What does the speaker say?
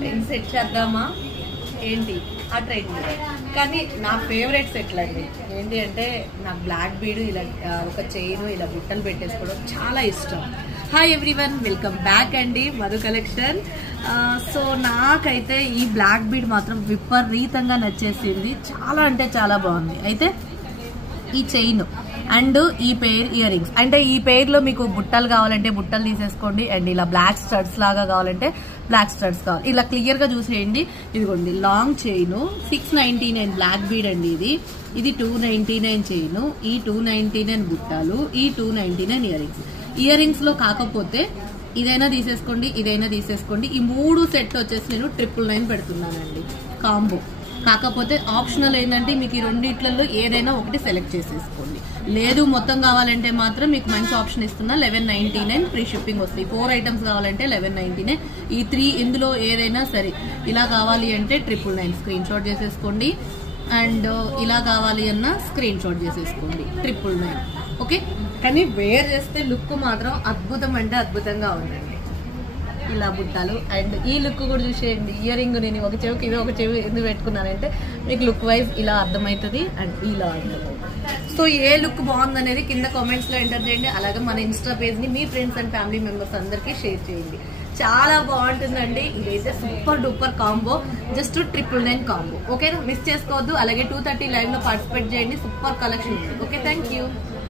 Train set చేద్దామా ఏంటి ఆ ట్రైన్ కానీ నా ఫేవరెట్ సెట్లు అండి ఏంటి అంటే నాకు బ్లాక్ బీడ్ ఇలా ఒక చైన్ ఇలా బుట్టలు పెట్టేసుకోవడం చాలా ఇష్టం. హాయ్ ఎవ్రీవన్, వెల్కమ్ బ్యాక్ అండి మధు కలెక్షన్. సో నాకైతే ఈ బ్లాక్ బీడ్ మాత్రం విపరీతంగా నచ్చేసింది, చాలా అంటే చాలా బాగుంది. అయితే ఈ చైన్ అండ్ ఈ పెయిర్ ఇయర్ రింగ్స్, అంటే ఈ పెయిర్ లో మీకు బుట్టలు కావాలంటే బుట్టలు తీసేసుకోండి, అండ్ ఇలా బ్లాక్ స్టడ్స్ లాగా కావాలంటే బ్లాక్ స్టడ్స్ కావాలి. ఇలా క్లియర్ గా చూసేయండి. ఇదిగోండి లాంగ్ చైన్ 699 బ్లాక్ బీడ్ అండి. ఇది 299 చైన్, ఈ 299 బుట్టలు, ఈ 299 ఇయర్ రింగ్స్ లో కాకపోతే ఇదైనా తీసేసుకోండి, ఇదైనా తీసేసుకోండి. ఈ 3 సెట్ వచ్చేసి నేను 999 పెడుతున్నానండి కాంబో. కాకపోతే ఆప్షనల్ ఏంటంటే మీకు ఈ రెండిట్లలో ఏదైనా ఒకటి సెలెక్ట్ చేసేసుకోండి. లేదు మొత్తం కావాలంటే మాత్రం మీకు మంచి ఆప్షన్ ఇస్తున్నా 1199 ఫ్రీ షిప్పింగ్ వస్తాయి. 4 ఐటమ్స్ కావాలంటే 1199. ఈ 3 ఇందులో ఏదైనా సరే ఇలా కావాలి అంటే 999 స్క్రీన్ షాట్ చేసేసుకోండి, అండ్ ఇలా కావాలి అన్న స్క్రీన్ షాట్ చేసేసుకోండి 999. ఓకే, కానీ వేర్ చేస్తే లుక్ మాత్రం అద్భుతం అంటే అద్భుతంగా ఉందండి. ఇలా బుట్టాలు అండ్ ఈ లుక్ కూడా చూసేయండి. ఇయర్ రింగ్ నేను ఒక చెవికి ఇది ఒక చెవి ఎందుకు పెట్టుకున్నానంటే మీకు లుక్ వైజ్ ఇలా అర్థమవుతుంది అండ్ ఇలా అర్థమవుతుంది. సో ఏ లుక్ బాగుందనేది కింద కామెంట్స్ లో ఎంటర్ చేయండి. అలాగే మన ఇన్స్టా పేజ్ ని మీ ఫ్రెండ్స్ అండ్ ఫ్యామిలీ మెంబర్స్ అందరికీ షేర్ చేయండి. చాలా బాగుంటుందండి. ఇదైతే super duper combo, just 999 combo. ఓకేనా, మిస్ చేసుకోవద్దు. అలాగే 2:30 లైవ్ లో పార్టిసిపేట్ చేయండి. సూపర్ కలెక్షన్ ఉంది. Okay, thank you.